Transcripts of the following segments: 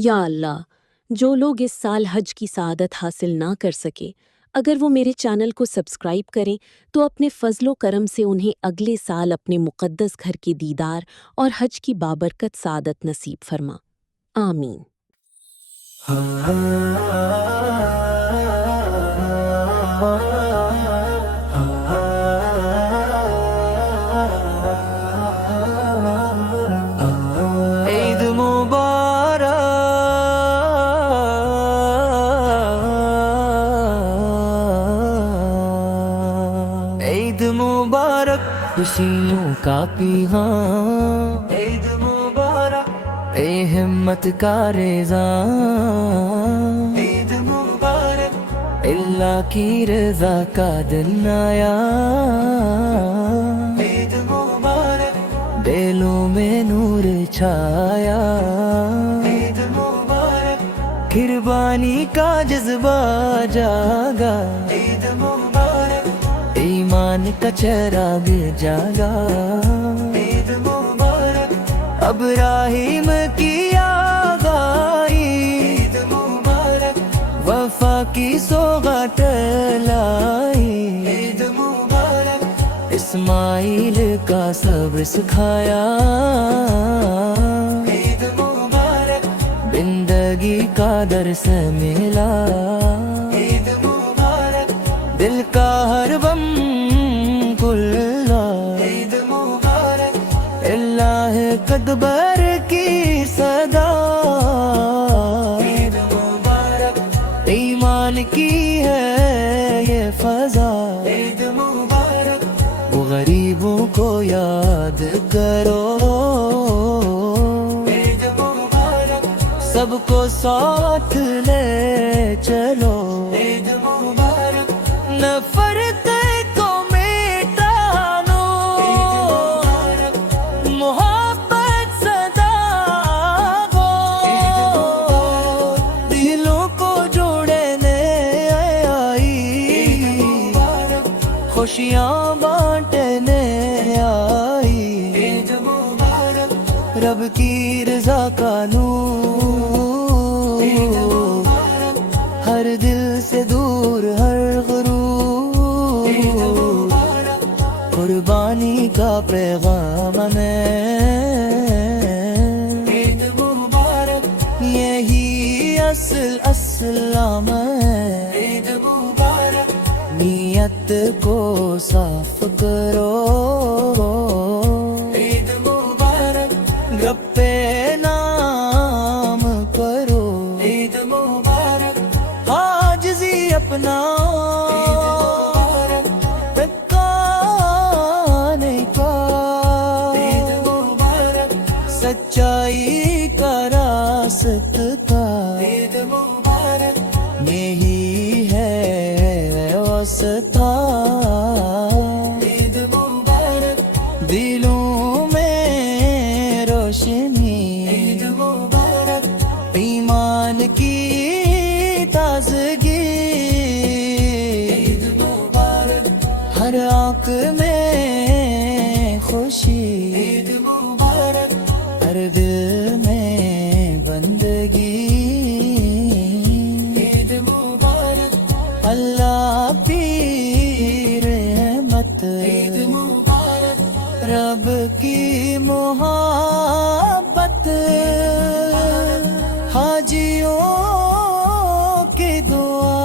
یا اللہ، جو لوگ اس سال حج کی سعادت حاصل نہ کر سکے، اگر وہ میرے چینل کو سبسکرائب کریں تو اپنے فضل و کرم سے انہیں اگلے سال اپنے مقدس گھر کے دیدار اور حج کی بابرکت سعادت نصیب فرما۔ آمین۔ عید مبارک، عید مبارک، خوشیوں کا پیغام، عید مبارک، اے ہمت کا رضا، عید مبارک، اللہ کی رضا کا دن آیا، عید مبارک، دلوں میں نور چھایا، عید مبارک، قربانی کا جذبہ جاگا، عید مبارک، ایمان کا چراغ جاگا، عید مبارک، ابراہیم کی آگاہی، عید مبارک، وفا کی سوغات لائی، عید مبارک، اسماعیل کا صبر سکھایا، عید مبارک، بندگی کا درس ملا، عید مبارک، دل کا ہر غم کھلا، عید مبارک، اللہ قدبر کی صدا، عید مبارک، ایمان کی ہے یہ فضا، عید مبارک، وہ غریبوں کو یاد کرو، عید مبارک، سب کو ساتھ لے چلو، عید مبارک، نفرت کو مٹانو، عید مبارک، محبت صدا ہو، دلوں کو جوڑنے آئی، عید مبارک، خوشیاں بانٹنے آئی، عید مبارک، رب کی رضا کا نور، عید مبارک، ہر دل سے دور ہر غرور، عید مبارک، قربانی کا پیغام میں، عید مبارک، یہی اصل اسلام ہے، عید مبارک، نیت کو صاف کرو، عید مبارک، رب پہ نام کرو، عید مبارک، عاجزی اپنا تکانے کا، عید مبارک، سچائی کا راستہ، عید مبارک، یہی ہے واسطہ، عید مبارک، دلوں میں روشنی، عید مبارک، ایمان کی تازگی، عید مبارک، ہر آنکھ میں خوشی، عید مبارک، ہر دل میں بندگی، عید مبارک، اللہ کی رحمت، عید مبارک، رب کی محبت، حاجیوں کی دعا،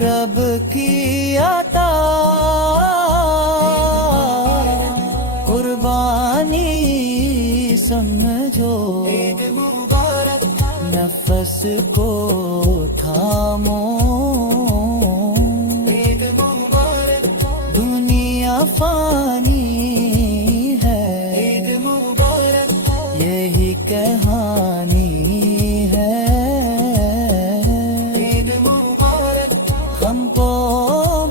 رب کی عطا، قربانی سمجھو، عید مبارک، نفس کو تھامو، عید مبارک، دنیا فانی ہے، عید مبارک، یہی کہانی ہے، عید مبارک، ہم کو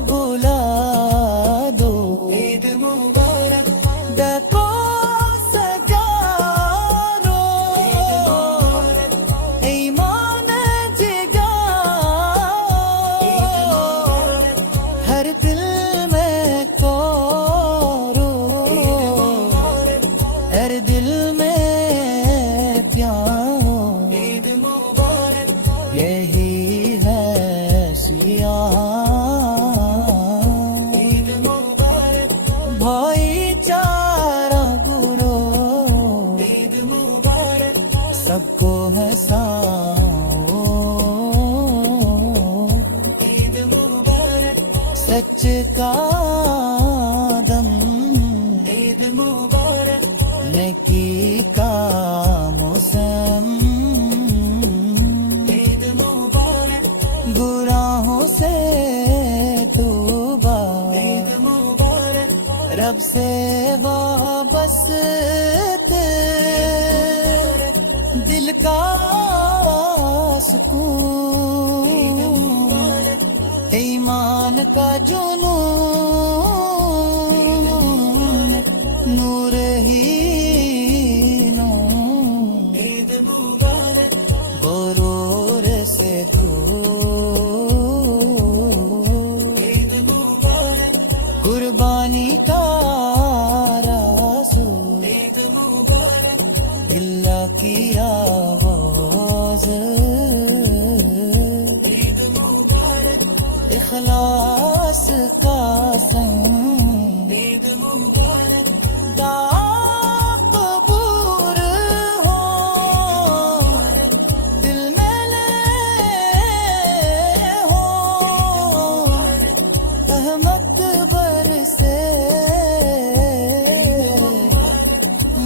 بلا دو، عید مبارک، ڈکو سجا دو، عید مبارک، ایمان جگا، عید مبارک، ہر دل میں کرو، ہر دل میں پیار سب کو ہنساؤ، عید مبارک سچ کا دم، عید مبارک نیکی کا موسم، عید مبارک گناہوں سے توبہ، عید مبارک رب سے وابستے دل کا سکون، ایمان کا جنون، نور ہی نور، عید مبارک غرور سے دور، عید مبارک قربانی کا رسول، عید مبارک اللہ کی آواز، عید مبارک اخلاص کا سنگ، عید مبارک دعا قبول ہو، دل میں لے ہو، رحمت برسے،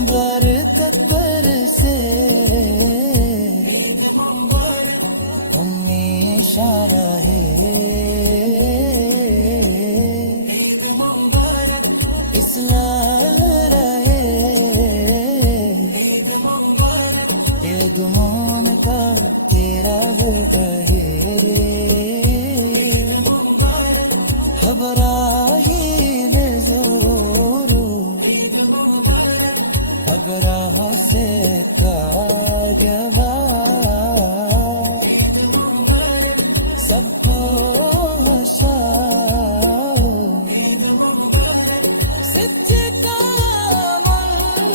برکت برسے، ہمیشہ رہے، عید مبارک اصلاح رہے، عید مبارک عید مون کا تیرا گھر کہے، عید مبارک ابراہیل زورو، عید مبارک ابراہ سے کاغبا، عید مبارک سب کو ہنساؤ، عید مبارک سچ کا عمل،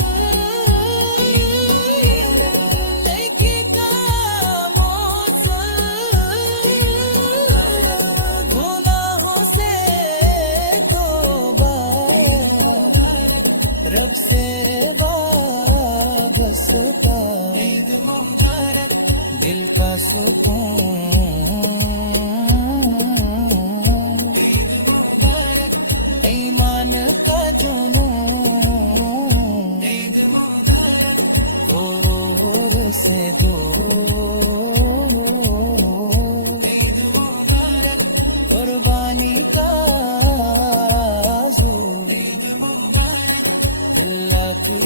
نیکی کا موسم، گناہوں سے توبہ، رب سے وابستہ، عید مبارک دل کا سکون، عید مبارک ایمان کا جنون، عید مبارک غرور سے دور، عید مبارک قربانی کا زور، عید مبارک اللہ کی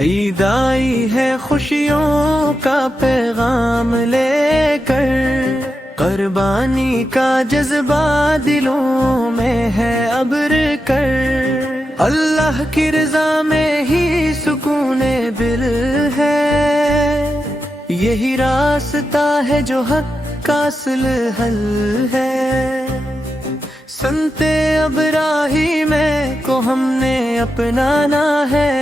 عید آئی ہے خوشیوں کا پیغام لے کر، قربانی کا جذبہ دلوں میں ہے ابر کر، اللہ کی رضا میں ہی سکون دل ہے، یہی راستہ ہے جو حق کا اصل حل ہے، سنتے ابراہیم کو ہم نے اپنانا ہے،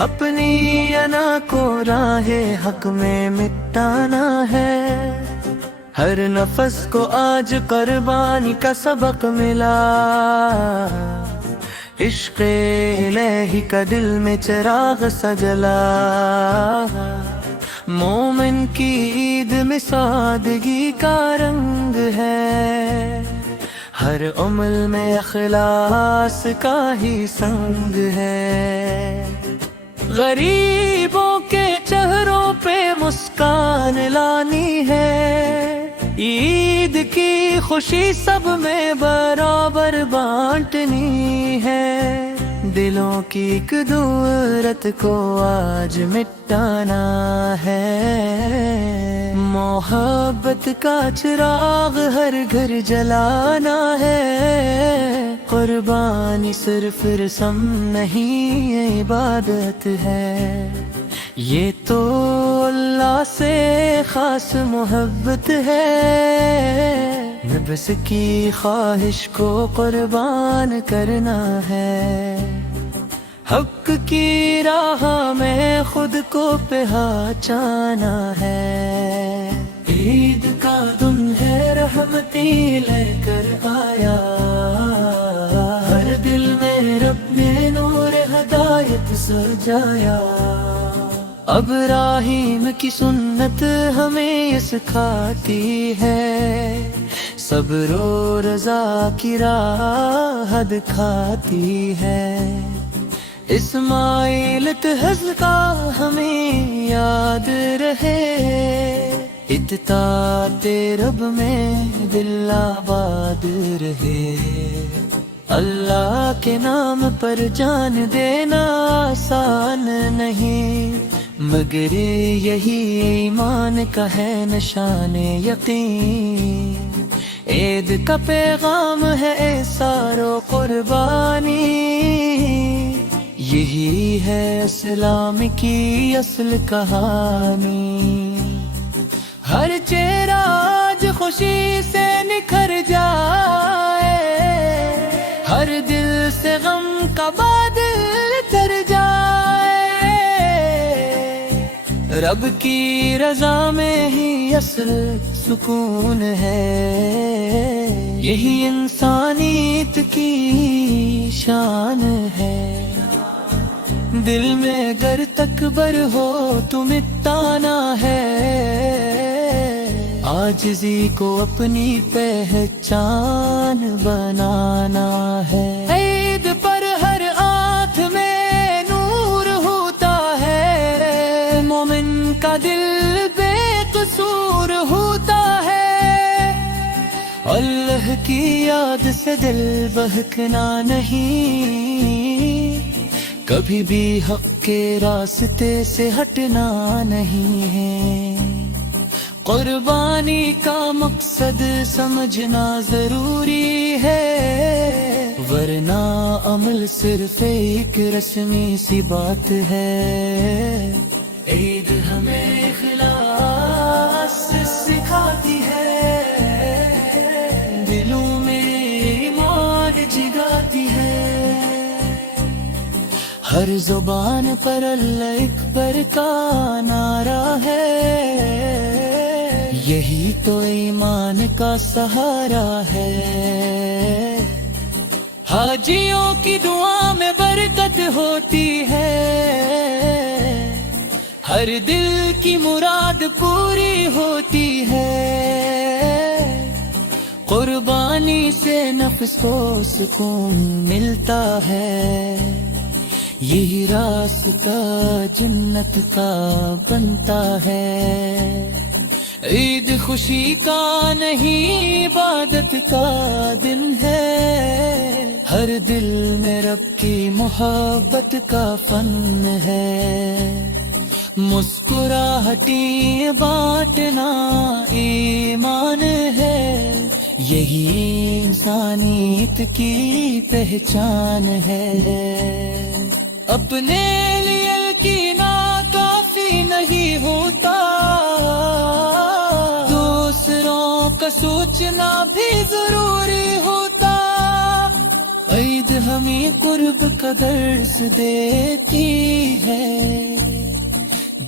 اپنی انا کو راہ حق میں مٹانا ہے، ہر نفس کو آج قربانی کا سبق ملا، عشق الہی کا دل میں چراغ سجلا، مومن کی عید میں سادگی کا رنگ ہے، ہر عمل میں اخلاص کا ہی سنگ ہے، غریبوں کے چہروں پہ مسکان لانی ہے، عید کی خوشی سب میں برابر بانٹنی ہے، دلوں کی ایک دورت کو آج مٹانا ہے، محبت کا چراغ ہر گھر جلانا ہے، قربانی صرف رسم نہیں عبادت ہے، یہ تو اللہ سے خاص محبت ہے، نفس کی خواہش کو قربان کرنا ہے، حق کی راہ میں خود کو پہچانا ہے، عید کا دن ہے رحمتی لے کر آیا، ہر دل میں رب نے نور ہدایت سجایا، ابراہیم کی سنت ہمیں یہ سکھاتی ہے، صبر و رضا کی راہ دکھاتی ہے، اسماعیل تہذ کا ہمیں یاد رہے، اطاعت رب میں دل آباد رہے، اللہ کے نام پر جان دینا آسان نہیں، مگر یہی ایمان کا ہے نشان یقین، عید کا پیغام ہے احسان و قربانی، یہی ہے اسلام کی اصل کہانی، ہر چہرہ آج خوشی سے نکھر جائے، ہر دل سے غم کا بادل تر جائے، رب کی رضا میں ہی اصل سکون ہے، یہی انسانیت کی شان ہے، دل میں گر تکبر ہو تو مٹانا ہے، عاجزی کو اپنی پہچان بنانا ہے، عید پر ہر آنکھ میں نور ہوتا ہے، مومن کا دل بے قصور ہوتا ہے، اللہ کی یاد سے دل بہکنا نہیں، کبھی بھی حق کے راستے سے ہٹنا نہیں ہے، قربانی کا مقصد سمجھنا ضروری ہے، ورنہ عمل صرف ایک رسمی سی بات ہے، عید ہمیں اخلاص سکھاتی ہے، دلوں میں ایمان جگاتی ہے، ہر زبان پر اللہ اکبر کا نعرہ ہے، یہی تو ایمان کا سہارا ہے، حاجیوں کی دعا میں برکت ہوتی ہے، ہر دل کی مراد پوری ہوتی ہے، قربانی سے نفس کو سکون ملتا ہے، یہی راستہ جنت کا بنتا ہے، عید خوشی کا نہیں عبادت کا دن ہے، ہر دل میں رب کی محبت کا فن ہے، مسکراہٹیں بانٹنا ایمان ہے، یہی انسانیت کی پہچان ہے، اپنے لیے کینا کافی نہیں ہوتا، دوسروں کا سوچنا بھی ضروری ہوتا، عید ہمیں قرب کا درس دیتی ہے،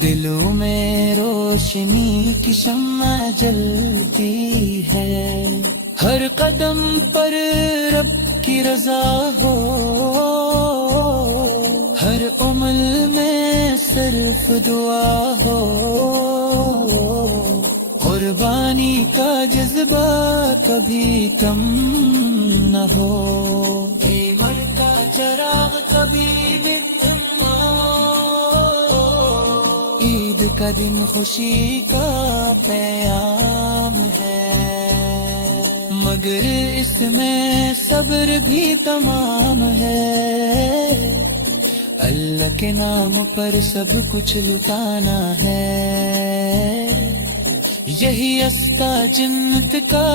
دلوں میں روشنی کی شمع جلتی ہے، ہر قدم پر رب کی رضا ہو، ہر عمل میں صرف دعا ہو، قربانی کا جذبہ کبھی کم نہ ہو، ایمان کا چراغ کبھی مٹھ نہ ہو، عید کا دن خوشی کا پیام ہے، مگر اس میں صبر بھی تمام ہے، اللہ کے نام پر سب کچھ لٹانا ہے، یہی رستہ جنت کا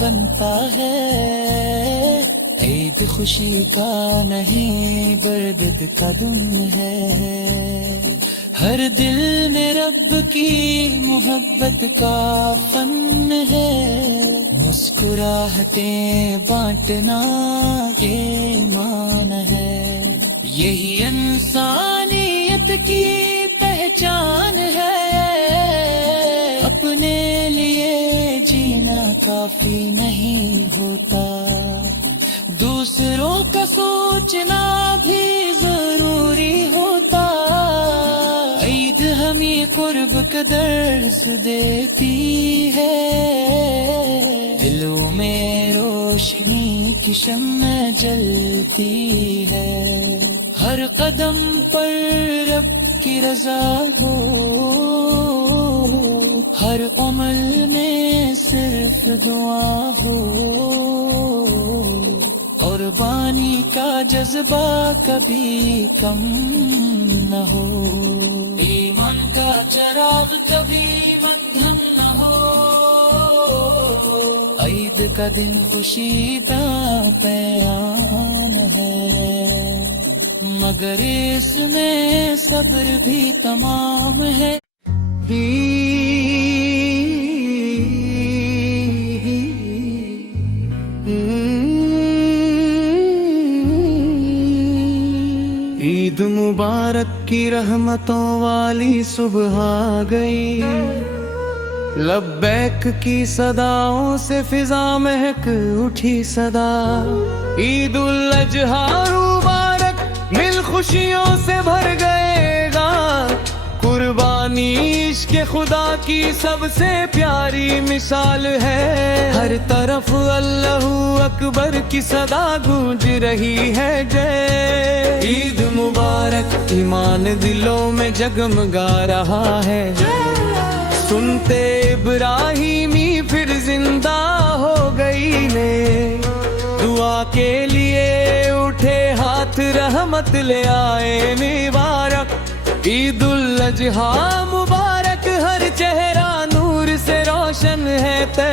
بنتا ہے، عید خوشی کا نہیں بردت کا دن ہے، ہر دل میں رب کی محبت کا فن ہے، مسکراہٹیں بانٹنا یہ مان ہے، یہی انسانیت کی پہچان ہے، اپنے لیے جینا کافی نہیں ہوتا، دوسروں کا سوچنا بھی ضروری ہوتا، عید ہمیں قرب کا درس دیتی ہے، دلوں میں روشنی کی شمع جلتی ہے، ہر قدم پر رب کی رضا ہو، ہر عمل میں صرف دعا ہو، قربانی کا جذبہ کبھی کم نہ ہو، ایمان کا چراغ کبھی مدھم نہ ہو، عید کا دن خوشی کا پیام ہے، مگر اس میں صبر بھی تمام ہے۔ عید مبارک کی رحمتوں والی صبح آ گئی، لبیک کی صداؤں سے فضا مہک اٹھی صدا، عید الاضحیٰ مبارک مل خوشیوں سے بھر گئے گا، قربانی عشق خدا کی سب سے پیاری مثال ہے، ہر طرف اللہ اکبر کی صدا گونج رہی ہے، جے عید مبارک ایمان دلوں میں جگمگا رہا ہے، سنتے ابراہیمی پھر زندہ ہو گئی نے، دعا کے لیے اٹھے ہاتھ رحمت لے آئے مبارک، عید الاضحیٰ مبارک ہر چہرہ نور سے روشن ہے، تے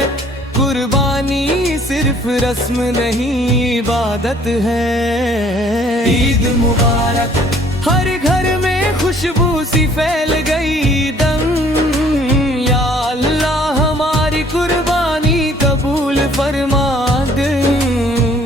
قربانی صرف رسم نہیں عبادت ہے، عید مبارک ہر گھر میں خوشبو سی پھیل گئی دم، یا اللہ ہماری قربانی قبول فرما دے،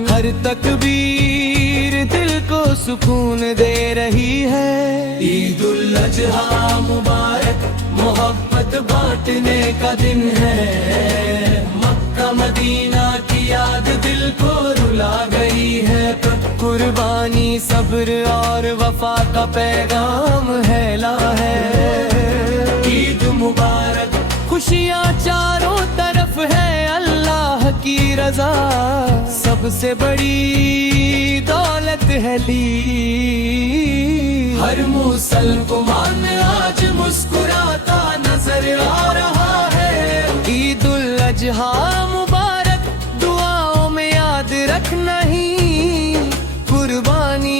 ہر تکبیر دل کو سکون دے رہی ہے، عید الاضحیٰ مبارک محبت بانٹنے کا دن ہے، مکہ مدینہ کی یاد دل کو رلا گئی ہے، قربانی صبر اور وفا کا پیغام ہے لا ہے، عید مبارک خوشیاں چاروں طرف ہے، اللہ کی رضا سب سے بڑی دولت ہے لی، ہر مسلمان آج مسکراتا نظر آ رہا ہے، عید الاضحیٰ مبارک دعاؤں میں یاد رکھنا ہی، قربانی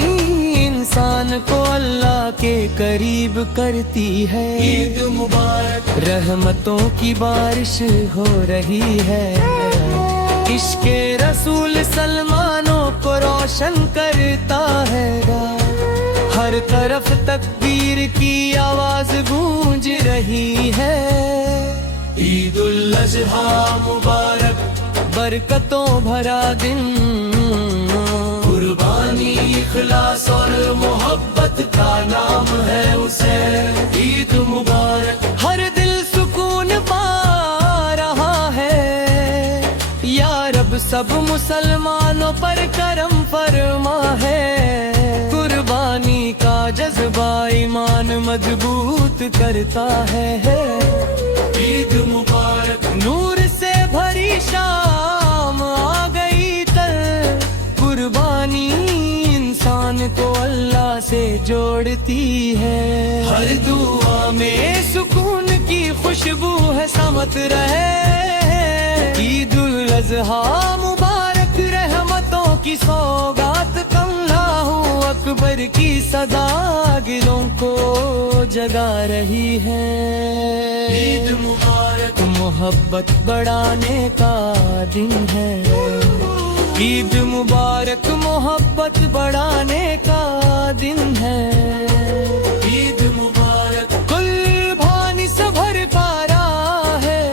انسان کو اللہ کے قریب کرتی ہے، عید مبارک رحمتوں کی بارش ہو رہی ہے، عشق رسول سلمانوں کو روشن کرتا ہے گا، ہر طرف تکبیر کی آواز گونج رہی ہے، عید الاضحیٰ مبارک برکتوں بھرا دن، قربانی اخلاص اور محبت کا نام ہے اسے، عید مبارک ہر دل سکون پا رہا ہے، یا رب سب مسلمانوں پر کرم فرما ہے، قربانی کا جذبہ ایمان مضبوط کرتا ہے، عید مبارک نور سے بھری شام آ گئی تر، قربانی انسان کو اللہ سے جوڑتی ہے، ہر دعا میں سکون کی خوشبو ہے سمت رہے، عید الاضحیٰ مبارک رحمتوں کی سوگات، اللہ اکبر کی صدا دلوں کو جگا رہی ہے، عید مبارک محبت بڑھانے کا دن ہے، عید مبارک محبت بڑھانے کا دن ہے، عید مبارک کل بھانی سے بھر پارا ہے،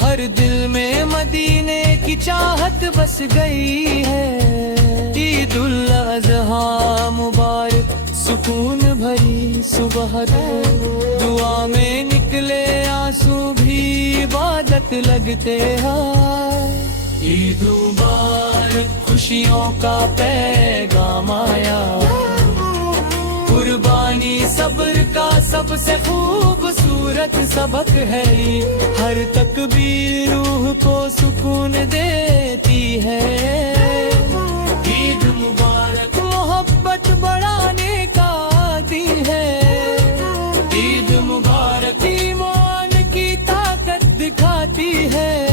ہر دل میں مدینے کی چاہت بس گئی ہے، عید الاضحیٰ مبارک، سکون بھری صبح دعا میں نکلے آنسو بھی عبادت لگتے ہیں۔ عید مبارک، خوشیوں کا پیغام آیا، قربانی صبر کا سب سے خوبصورت سبق ہے۔ ہر تکبیر روح کو سکون دیتی ہے۔ عید مبارک محبت بڑھانے کا دن ہے۔ عید مبارک ایمان کی طاقت دکھاتی ہے۔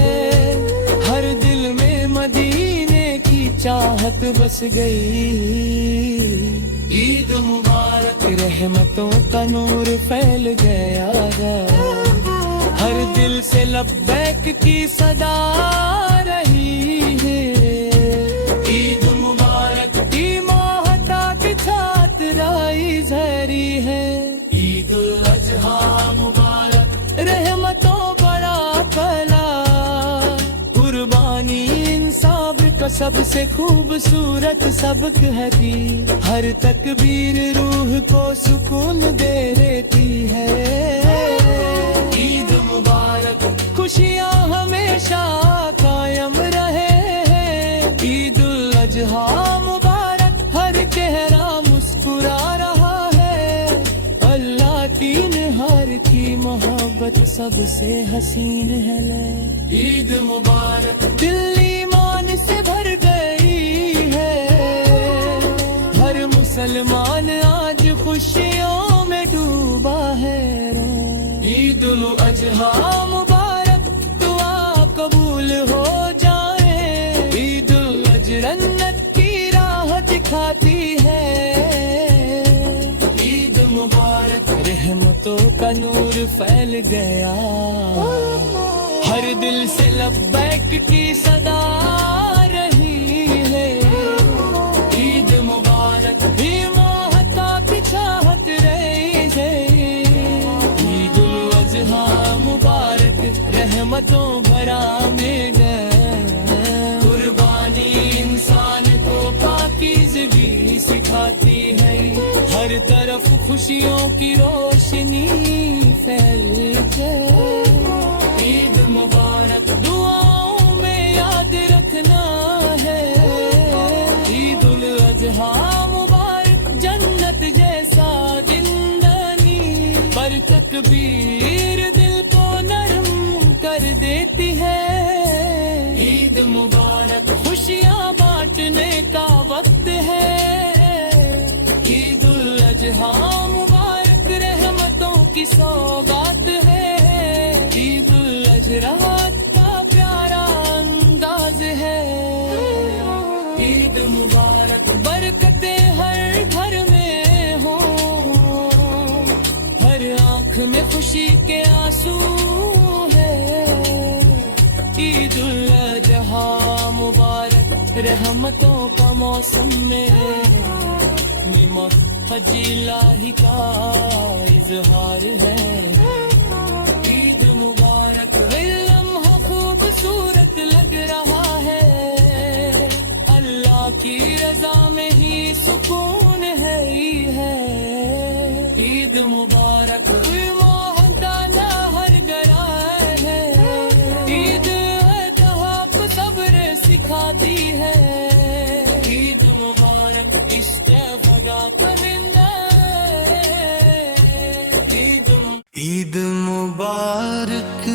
ہر دل میں مدینے کی چاہت بس گئی۔ عید مبارک، رحمتوں کا نور پھیل گیا ہے۔ ہر دل سے لبیک کی صدا آ رہی ہے۔ عید مبارک، ماہتا کی چھات رائی زہری ہے۔ عید الاضحیٰ مبارک، رحمتوں بڑا پھیلا، قربانی صبر کا سب سے خوبصورت سبق ہے۔ ہر تکبیر روح کو سکون دے دیتی ہے۔ عید مبارک، خوشیاں ہمیشہ قائم رہے۔ عید الاضحیٰ مبارک، ہر چہرہ مسکرا رہا ہے۔ اللہ تین ہر کی محبت سب سے حسین ہے۔ عید مبارک، دل ایمان سے بھر گئی ہے۔ ہر مسلمان آج خوشیوں میں ڈوبا ہے۔ عید الاضحیٰ مبارک، دعا قبول ہو جائے۔ عید الاضحیٰ جنت کی راہ دکھاتی ہے۔ عید مبارک، رحمتوں کا نور پھیل گیا۔ ہر دل سے لبیک کی صدا آ رہی ہے۔ عید مبارک، ماہتا کی چاہت رہی ہے۔ عید الاضحیٰ مبارک، رحمتوں بھرا میں گئے۔ قربانی انسان کو پاکیزگی سکھاتی ہے۔ ہر طرف خوشیوں کی روشنی پھیل جائے۔ عید مبارک، دعاؤں میں یاد رکھنا ہے۔ عید الاضحیٰ مبارک، جنت جیسا زندگانی، پر تکبیر دل کو نرم کر دیتی ہے۔ عید مبارک، خوشیاں بانٹنے کا وقت ہے۔ عید الاضحیٰ مبارک، رحمتوں کی سوغات ہے۔ عید الاضحیٰ کا پیارا انداز ہے۔ عید مبارک، برکتیں ہر گھر میں ہوں، ہر آنکھ میں خوشی کے آنسو ہے۔ عید الاضحیٰ مبارک، رحمتوں کا موسم میں حج الہی کا اظہار ہے۔ عید مبارک، لمحہ خوبصورت لگ رہا ہے۔ اللہ کی رضا میں ہی سکون ہے ہی ہے۔ عید مبارک، ماہدانہ ہر گرا ہے۔ عید الاضحیٰ کو صبر سکھاتی ہے۔ عید مبارک، استفادہ کرندہ۔ عید مبارک،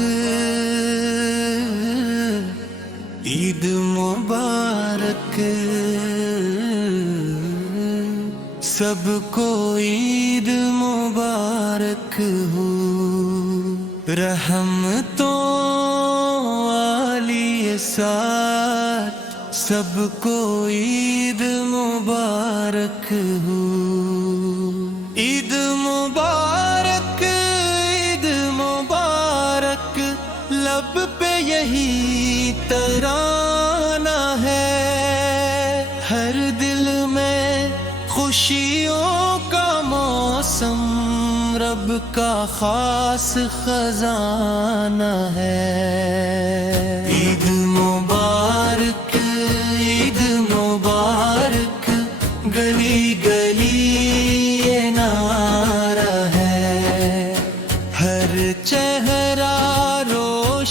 عید مبارک، سب کو عید مبارک ہو۔ رحمتوں والی ساتھ، سب کو عید مبارک ہو۔ عید مبارک، عید مبارک، لب پہ یہی ترانہ ہے۔ ہر دل میں خوشیوں کا موسم، رب کا خاص خزانہ ہے۔ عید مبارک، عید مبارک،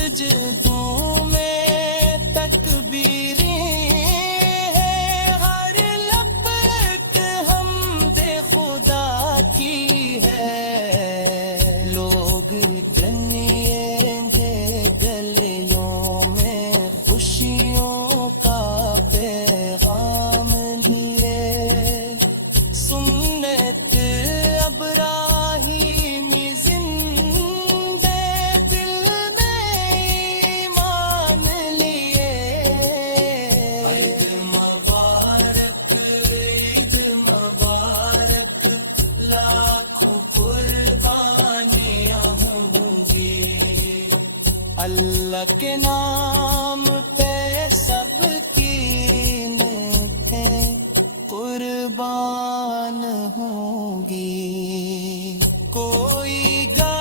سجدوں میں تکبیریں ہیں، ہر لپٹ حمد خدا کی ہے، لوگ گنیں گے گلیوں میں خوشیوں کا پیغام لیے، سنت ابراہیمی زندہ دل میں ایمان لیے، عید مبارک عید مبارک، لاکھوں قربانیاں ہوں گی، اللہ کے نام پہ سب کی نعمتیں قربان ہوں گی، کوئی گا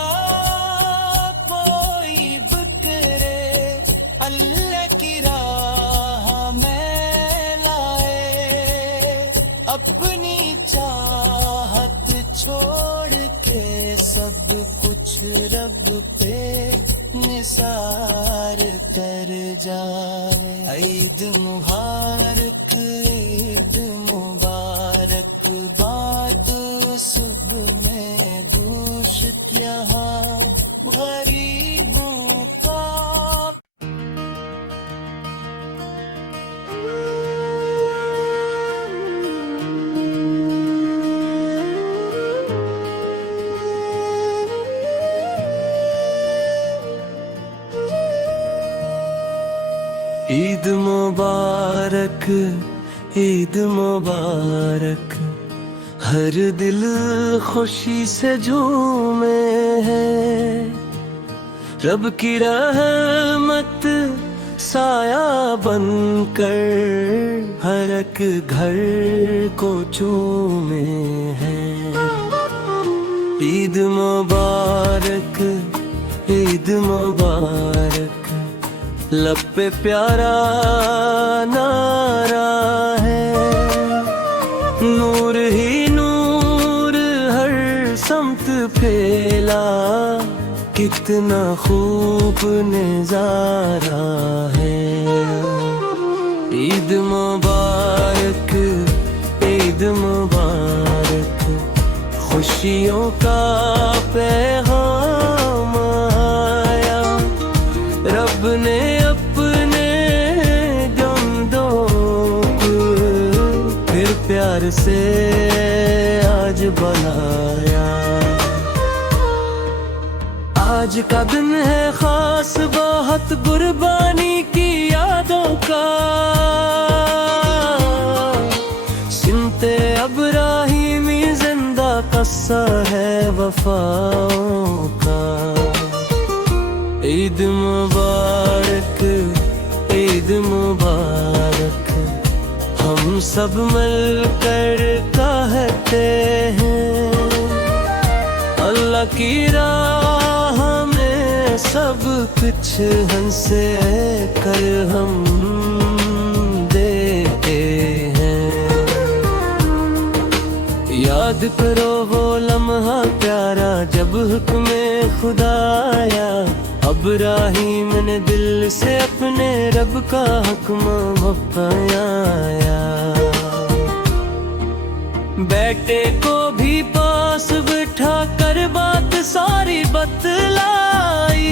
کوئی بکرے اللہ کی راہ میں لائے، اپنی چاہت چھوڑ کے سب کچھ رب پہ نثار کر جائے، عید مبارک عید مبارک، بات صبح میں گوشت یہاں غریبوں کا۔ عید مبارک عید مبارک، ہر دل خوشی سے جھومے ہے، رب کی رحمت سایہ بن کر ہر ایک گھر کو چومے ہے، عید مبارک عید مبارک، لب پہ پیارا نعرہ ہے، نور ہی نور ہر سمت پھیلا، کتنا خوب نظارہ ہے، عید مبارک عید مبارک، خوشیوں کا پیغام آیا، رب نے اپنے بندوں کو پھر پیار سے آج بنایا، آج کا دن ہے خاص بہت قربانی کی یادوں کا، سمت ابراہیمی زندہ قصہ ہے وفاؤں کا، عید مبارک عید مبارک، ہم سب مل کر کہتے ہیں، اللہ کی راہ میں سب کچھ ہنسے کر ہم دیتے ہیں، یاد کرو وہ لمحہ پیارا جب حکم خدا آیا، ابراہیم نے دل سے اپنے رب کا حکم اپنایا، بیٹے کو بھی پاس بٹھا کر بات ساری بتلائی،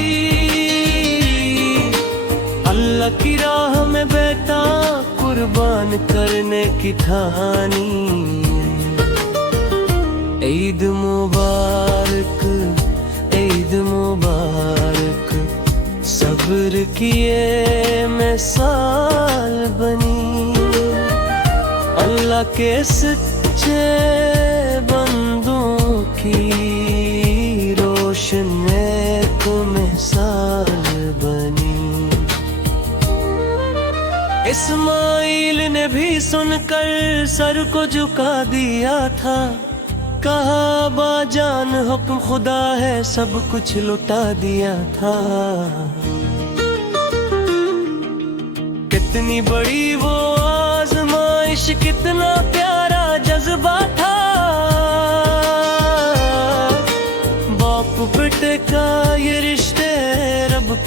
اللہ کی راہ میں بیٹا قربان کرنے کی ٹھانی، عید مبارک عید مبارک، صبر کیے مثال بنی، اللہ کے سچے بندوں کی روشن ایک مثال بنی، اسماعیل نے بھی سن کر سر کو جھکا دیا تھا، کہا با جان حکم خدا ہے سب کچھ لٹا دیا تھا، کتنی بڑی وہ آزمائش، کتنا پیارا جذبہ تھا، باپ بیٹے کا یہ رشتے رب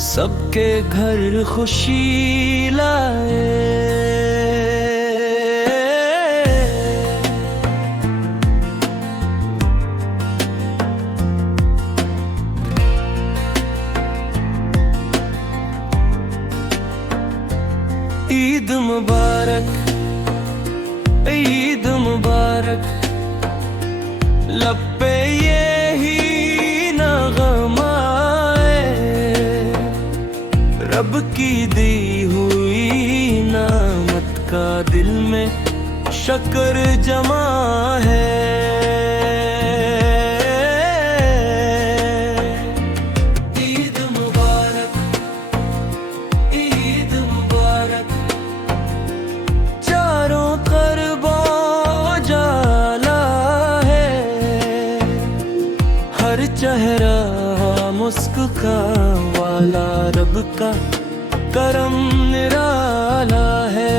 سب کے گھر خوشی لائے. عید مبارک، عید مبارک، لب پہ یہی نغمہ ہے، رب کی دی ہوئی نعمت کا دل میں شکر جمع ہے. عید مبارک، عید مبارک، چاروں طرف اجالا ہے، ہر چہرہ مسکان والا، رب کا کرم نرالا ہے.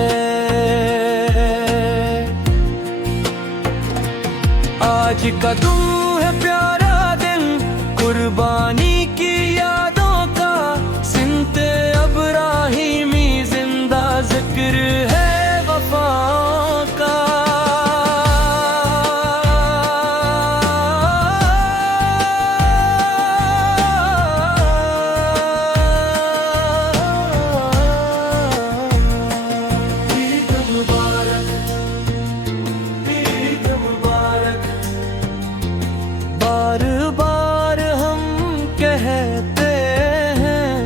آج کا تم ہے پیارا دن، قربانی کی یادوں کا، سنتے ابراہیمی زندہ ذکر ہے وفا کا. عید مبارک، عید مبارک، بار بار ہم کہتے ہیں،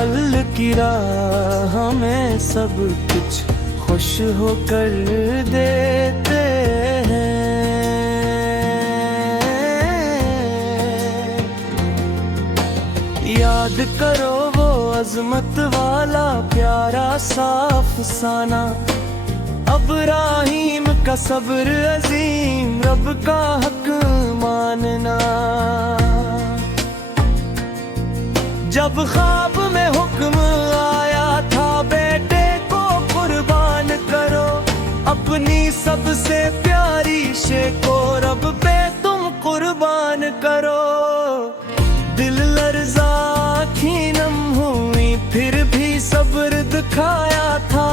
اللہ کی راہ ہمیں سب کچھ خوش ہو کر دیتے ہیں. یاد کرو وہ عظمت والا پیارا سا افسانہ، ابراہیم کا صبر عظیم، رب کا حق ماننا. جب خواب میں حکم آیا تھا بیٹے کو قربان کرو، اپنی سب سے پیاری شے کو رب پہ تم قربان کرو. دل لرزا آنکھیں نم ہوئی، پھر بھی صبر دکھایا تھا،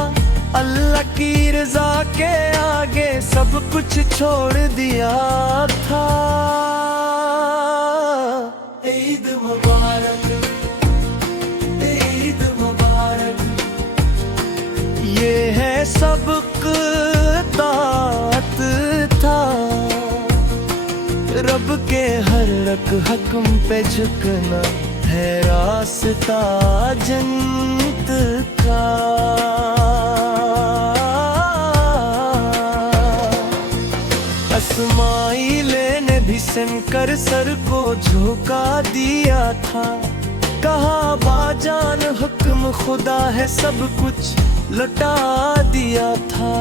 اللہ کی رضا کے آگے سب کچھ چھوڑ دیا تھا. عید مبارک، عید مبارک، یہ ہے سبق طاعت تھا، رب کے ہر رک حکم پہ جھکنا ہے راستہ جنت کا. اسماعیل نے بھی سن کر سر کو جھکا دیا تھا، کہا باجان حکم خدا ہے، سب کچھ لٹا دیا تھا.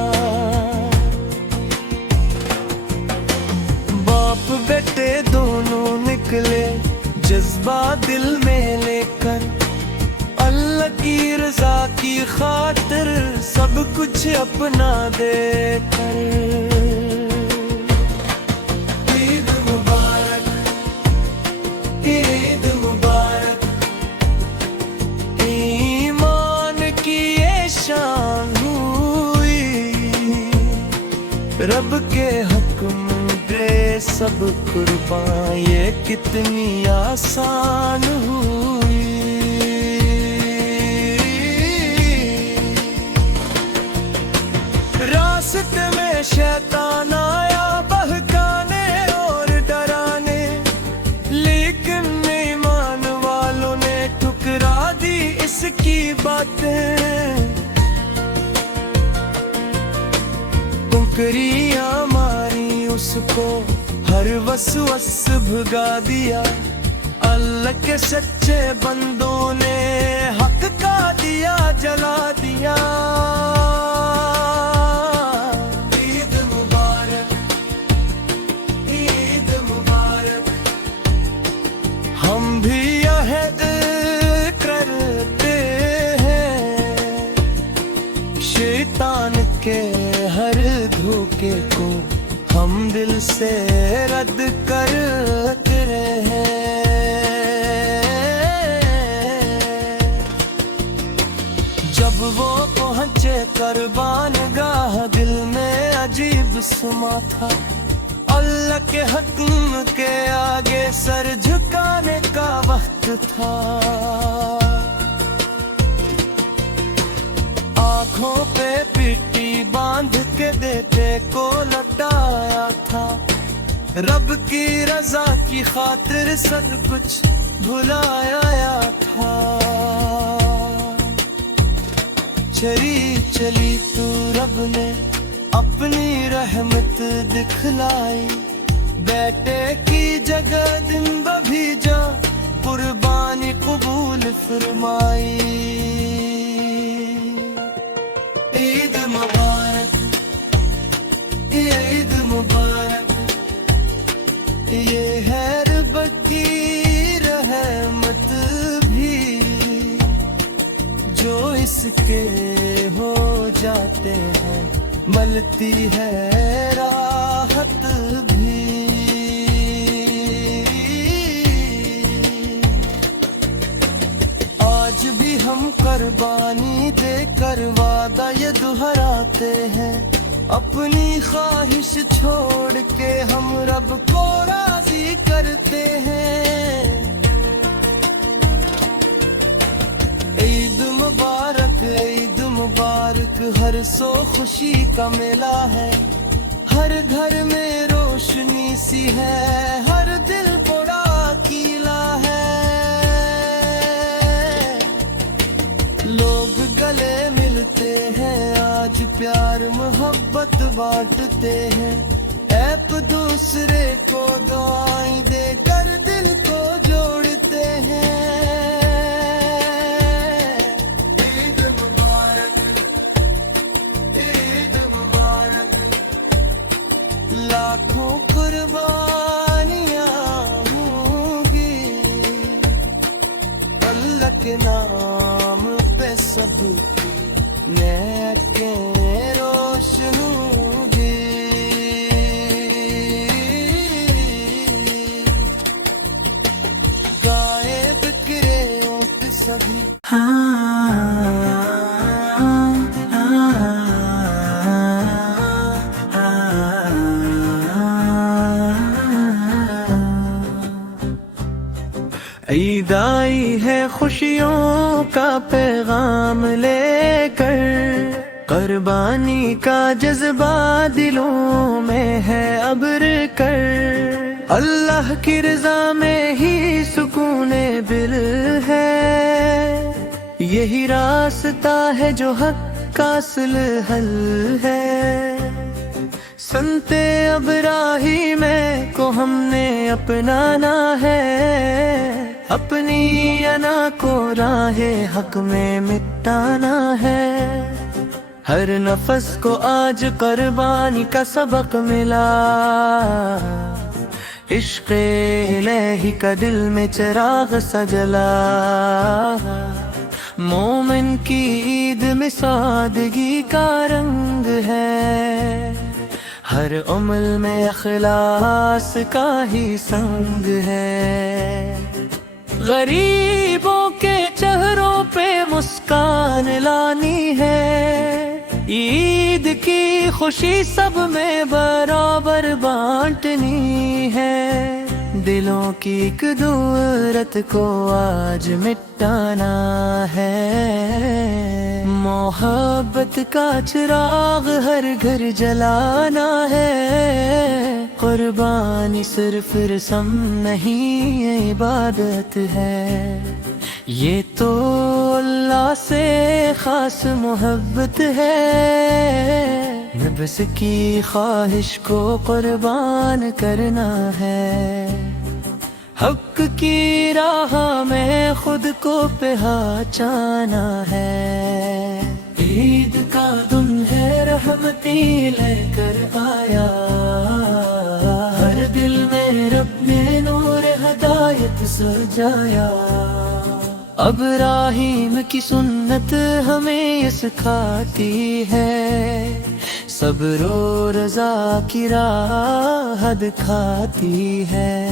باپ بیٹے دونوں نکلے جذبہ دل میں لے کر، اللہ کی رضا کی خاطر سب کچھ اپنا دے کر. عید مبارک، عید مبارک، ایمان کی یہ شان ہوئی، رب کے حکم دے سب قربان، یہ کتنی آسان ہوئی. راستے میں شیطان آیا بہکانے اور ڈرانے، لیکن ایمان والوں نے ٹھکرا دی اس کی باتیں. کنکریاں ماری اس کو، ہر وسوس بھگا دیا، اللہ کے سچے بندوں نے حق کا دیا جلا دیا. عید مبارک، عید مبارک، ہم بھی عہد کرتے ہیں، شیطان کے ہر دھوکے کو ہم دل سے رد کرتے ہیں. جب وہ پہنچے قربان گاہ دل میں عجیب سما تھا، اللہ کے حکم کے آگے سر جھکانے کا وقت تھا۔ آنکھوں پہ پٹی باندھ کے بیٹے کو لٹایا تھا، رب کی رضا کی خاطر سب کچھ بھلایا تھا۔ چلی چلی تو رب نے اپنی رحمت دکھلائی، بیٹے کی جگہ دن بھیجا قربانی قبول فرمائی۔ عید مبارک، عید مبارک، یہ ہے رب کی رحمت بھی، جو اس کے ہو جاتے ہیں ملتی ہے راحت بھی۔ آج بھی ہم قربانی دے کر وعدہ یہ دہراتے ہیں، اپنی خواہش چھوڑ کے ہم رب کو راضی کرتے ہیں۔ عید مبارک، عید مبارک، ہر سو خوشی کا میلہ ہے، ہر گھر میں روشنی سی ہے، ہر دل بڑا اکیلا ہے۔ لوگ گلے ملتے ہیں، آج پیار محبت بانٹتے ہیں، ایک دوسرے کو دعائیں دے کر دل کو جوڑتے ہیں۔ عید مبارک، عید مبارک، لاکھوں قربانیاں ہوں گی اللہ کے نام پہ سب کی نیکیں روشن ہوں گی۔ گائے بکرے اونٹ سبھی عید آئی ہے خوشیوں کا پیغام لے کر، قربانی کا جذبہ دلوں میں ہے ابر کر، اللہ کی رضا میں ہی سکون دل ہے، یہی راستہ ہے جو حق کا اصل حل ہے۔ سنت ابراہیم کو ہم نے اپنانا ہے، اپنی انا کو راہ حق میں مٹانا ہے، ہر نفس کو آج قربانی کا سبق ملا، عشق الہی کا دل میں چراغ سجلا، مومن کی عید میں سادگی کا رنگ ہے، ہر عمل میں اخلاص کا ہی سنگ ہے، غریبوں کے چہروں پہ مسکان لانی ہے، عید کی خوشی سب میں برابر بانٹنی ہے، دلوں کی ایک دورت کو آج مٹانا ہے، محبت کا چراغ ہر گھر جلانا ہے، قربانی صرف رسم نہیں یہ عبادت ہے، یہ تو اللہ سے خاص محبت ہے، نفس کی خواہش کو قربان کرنا ہے، حق کی راہ میں خود کو پہچانا ہے، عید کا دن ہے رحمتی لے کر آیا، ہر دل میں رب نے نور ہدایت سجایا، ابراہیم کی سنت ہمیں یہ سکھاتی ہے، صبر و رضا کی راہ دکھاتی ہے،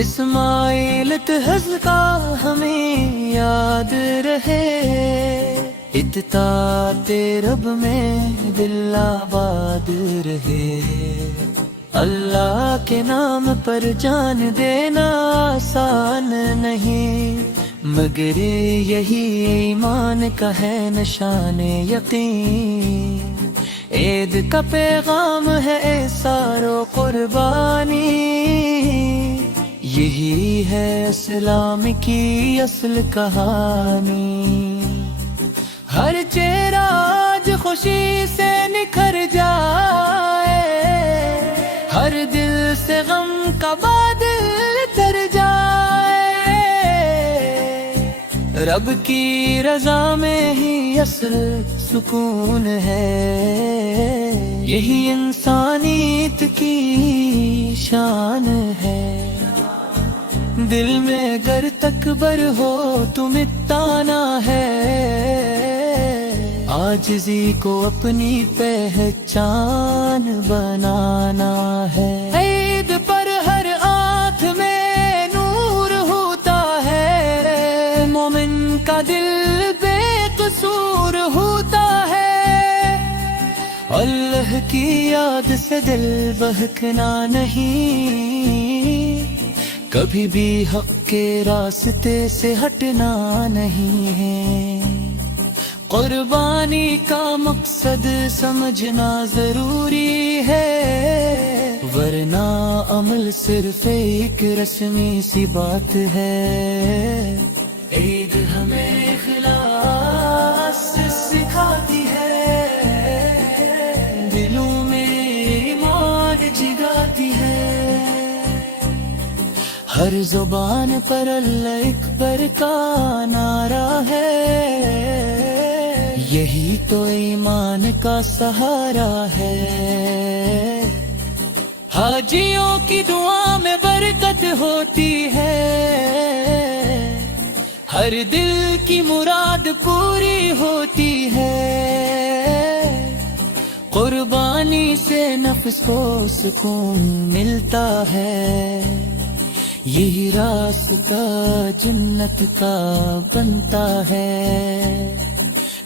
اسماعیل تہذ کا ہمیں یاد رہے، اطاعت رب میں دل آباد رہے، اللہ کے نام پر جان دینا آسان نہیں، مگر یہی ایمان کا ہے نشان یقین، عید کا پیغام ہے احسان و قربانی، یہی ہے اسلام کی اصل کہانی، ہر چہرہ آج خوشی سے نکھر جائے، ہر دل سے غم کا بادل تر جائے، رب کی رضا میں ہی اصل سکون ہے، یہی انسانیت کی شان ہے، دل میں گر تکبر ہو تو مٹانا ہے، عاجزی کو اپنی پہچان بنانا ہے، عید پر ہر آنکھ میں نور ہوتا ہے، مومن کا دل بے قصور ہوتا ہے، اللہ کی یاد سے دل بہکنا نہیں، کبھی بھی حق کے راستے سے ہٹنا نہیں ہے، قربانی کا مقصد سمجھنا ضروری ہے، ورنہ عمل صرف ایک رسمی سی بات ہے، عید ہمیں اخلاص سکھاتی ہے، دلوں میں ایمان جگاتی ہے، ہر زبان پر اللہ اکبر کا نعرہ ہے، یہی تو ایمان کا سہارا ہے، حاجیوں کی دعا میں برکت ہوتی ہے، ہر دل کی مراد پوری ہوتی ہے، قربانی سے نفس کو سکون ملتا ہے، یہی راستہ جنت کا بنتا ہے،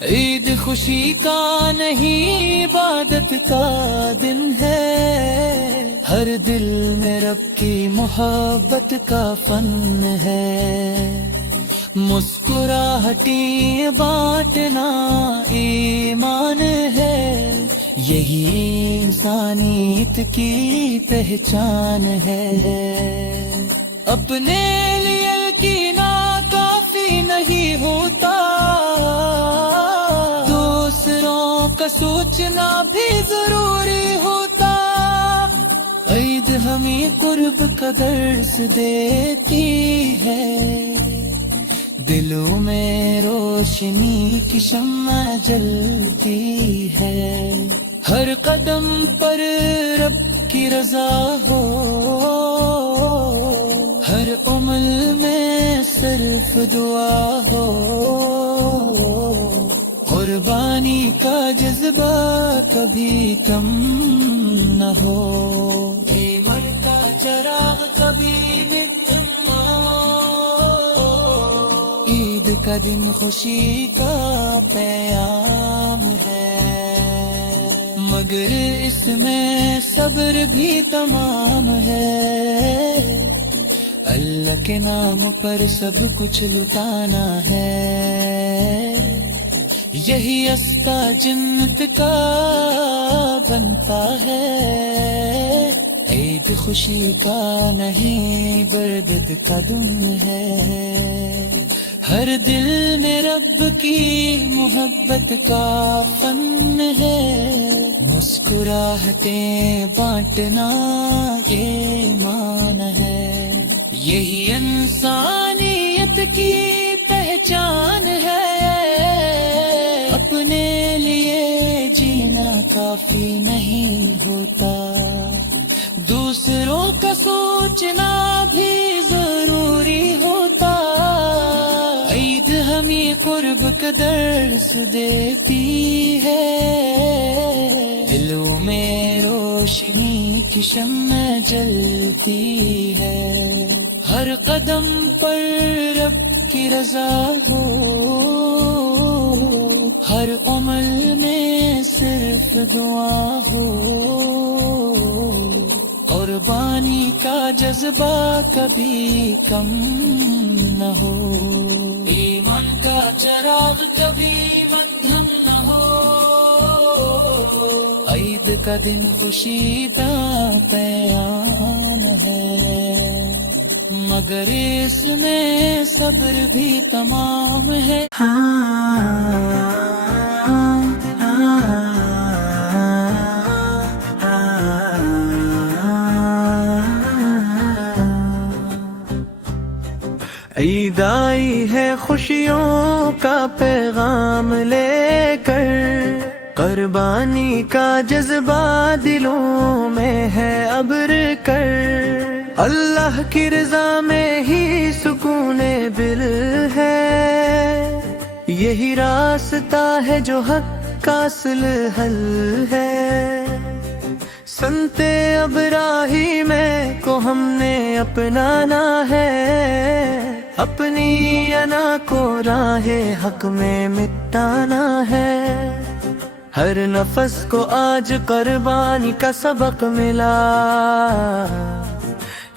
عید خوشی کا نہیں عبادت کا دن ہے، ہر دل میں رب کی محبت کا فن ہے، مسکراہٹیں بانٹنا ایمان ہے، یہی انسانیت کی پہچان ہے، اپنے لیے کینا کافی نہیں ہوتا، دوسروں کا سوچنا بھی ضروری ہوتا، عید ہمیں قرب کا درس دیتی ہے، دلوں میں روشنی کی شمع جلتی ہے، ہر قدم پر رب کی رضا ہو، ہر عمل میں صرف دعا ہو، قربانی کا جذبہ کبھی کم نہ ہو، ایمان کا چراغ کبھی مٹھم نہ ہو، عید کا دن خوشی کا پیام ہے، مگر اس میں صبر بھی تمام ہے، اللہ کے نام پر سب کچھ لٹانا ہے، یہی رستہ جنت کا بنتا ہے، عید خوشی کا نہیں بردت کا دن ہے، ہر دل میں رب کی محبت کا فن ہے، مسکراہٹیں بانٹنا یہ ایمان ہے، یہی انسانیت کی پہچان ہے، اپنے لیے جینا کافی نہیں ہوتا، دوسروں کا سوچنا بھی ضروری ہوتا، عید ہمیں قرب کا درس دیتی ہے، دلوں میں روشنی کی شمع جلتی ہے، ہر قدم پر رب کی رضا ہو، ہر عمل میں صرف دعا ہو، قربانی کا جذبہ کبھی کم نہ ہو، ایمان کا چراغ کبھی مدھم نہ ہو، عید کا دن خوشی کا پیام ہے، مگر اس میں صبر بھی تمام ہے۔ عید آئی ہے خوشیوں کا پیغام لے کر، قربانی کا جذبہ دلوں میں ہے ابر کر، اللہ کی رضا میں ہی سکون دل ہے، یہی راستہ ہے جو حق کا اصل حل ہے، سنت ابراہیم کو ہم نے اپنانا ہے، اپنی انا کو راہ حق میں مٹانا ہے، ہر نفس کو آج قربانی کا سبق ملا،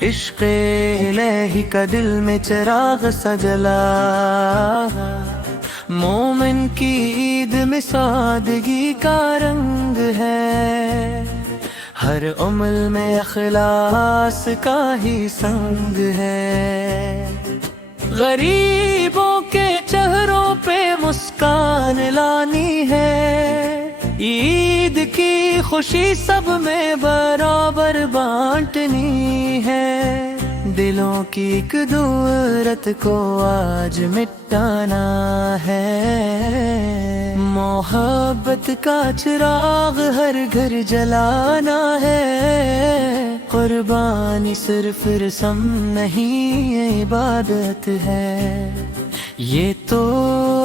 عشق الہی کا دل میں چراغ سجلا، مومن کی عید میں سادگی کا رنگ ہے، ہر عمل میں اخلاص کا ہی سنگ ہے، غریبوں کے چہروں پہ مسکان لانی ہے، عید کی خوشی سب میں برابر بانٹنی ہے، دلوں کی ایک دورت کو آج مٹانا ہے، محبت کا چراغ ہر گھر جلانا ہے، قربانی صرف رسم نہیں عبادت ہے، یہ تو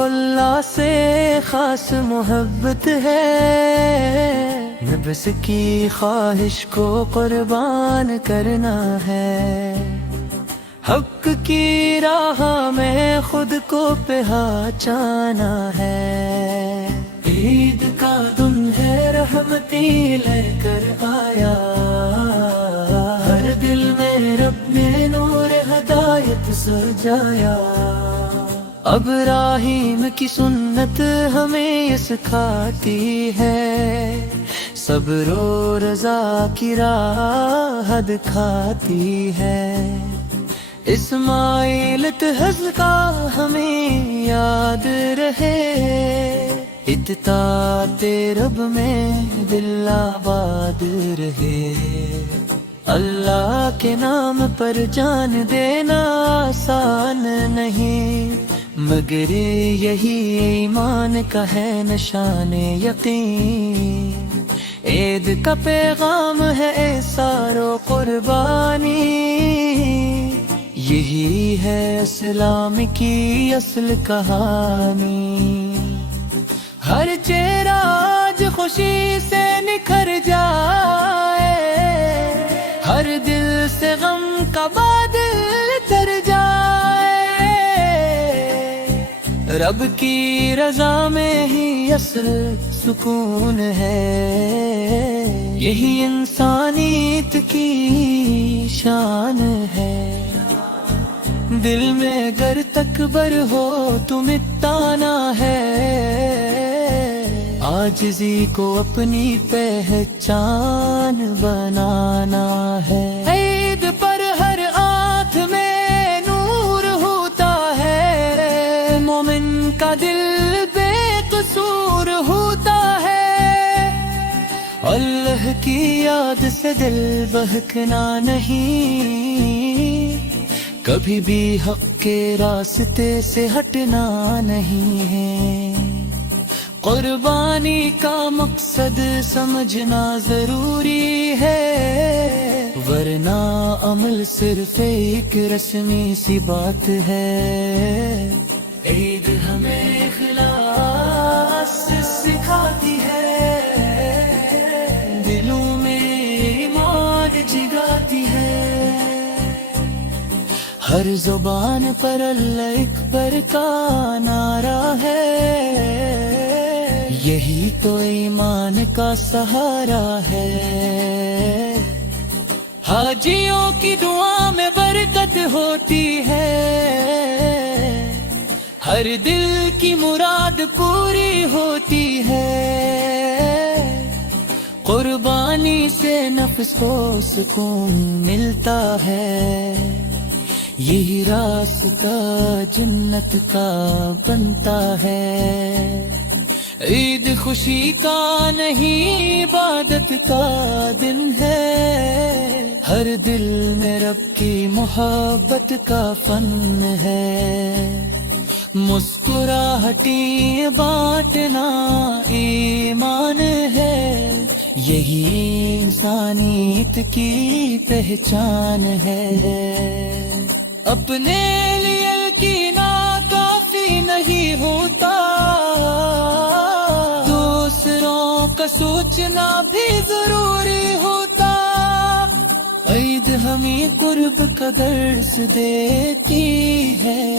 اللہ سے خاص محبت ہے، نفس کی خواہش کو قربان کرنا ہے، حق کی راہ میں خود کو پہچانا ہے، عید کا دن ہے رحمتی لے کر آیا، ہر دل میں رب نے نور ہدایت سجایا، ابراہیم کی سنت ہمیں یہ سکھاتی ہے، صبر و رضا کی راہ دکھاتی ہے، اسماعیل تہذ کا ہمیں یاد رہے، اطاعت رب میں دل آباد رہے، اللہ کے نام پر جان دینا آسان نہیں، مگر یہی ایمان کا ہے نشان یقین، عید کا پیغام ہے احسان و قربانی، یہی ہے اسلام کی اصل کہانی، ہر چہرہ آج خوشی سے نکھر جائے، ہر دل سے غم کا بادل تر جائے، رب کی رضا میں ہی اصل سکون ہے، یہی انسانیت کی شان ہے، دل میں گر تکبر ہو تو مٹانا ہے، عاجزی کو اپنی پہچان بنانا ہے، عید پر ہر آنکھ میں نور ہوتا ہے، مومن کا دل بے قصور ہوتا ہے، اللہ کی یاد سے دل بہکنا نہیں، کبھی بھی حق کے راستے سے ہٹنا نہیں ہے، قربانی کا مقصد سمجھنا ضروری ہے، ورنہ عمل صرف ایک رسمی سی بات ہے، عید ہمیں اخلاص سکھاتی ہے، دلوں میں ایمان جگاتی ہے، ہر زبان پر اللہ اکبر کا نعرہ ہے، یہی تو ایمان کا سہارا ہے، حاجیوں کی دعا میں برکت ہوتی ہے، ہر دل کی مراد پوری ہوتی ہے، قربانی سے نفس کو سکون ملتا ہے، یہی راستہ جنت کا بنتا ہے، عید خوشی کا نہیں عبادت کا دن ہے، ہر دل میں رب کی محبت کا فن ہے، مسکراہٹیں بانٹنا ایمان ہے، یہی انسانیت کی پہچان ہے، اپنے لیے کینا کافی نہیں ہوتا، دوسروں کا سوچنا بھی ضروری ہوتا، عید ہمیں قرب کا درس دیتی ہے،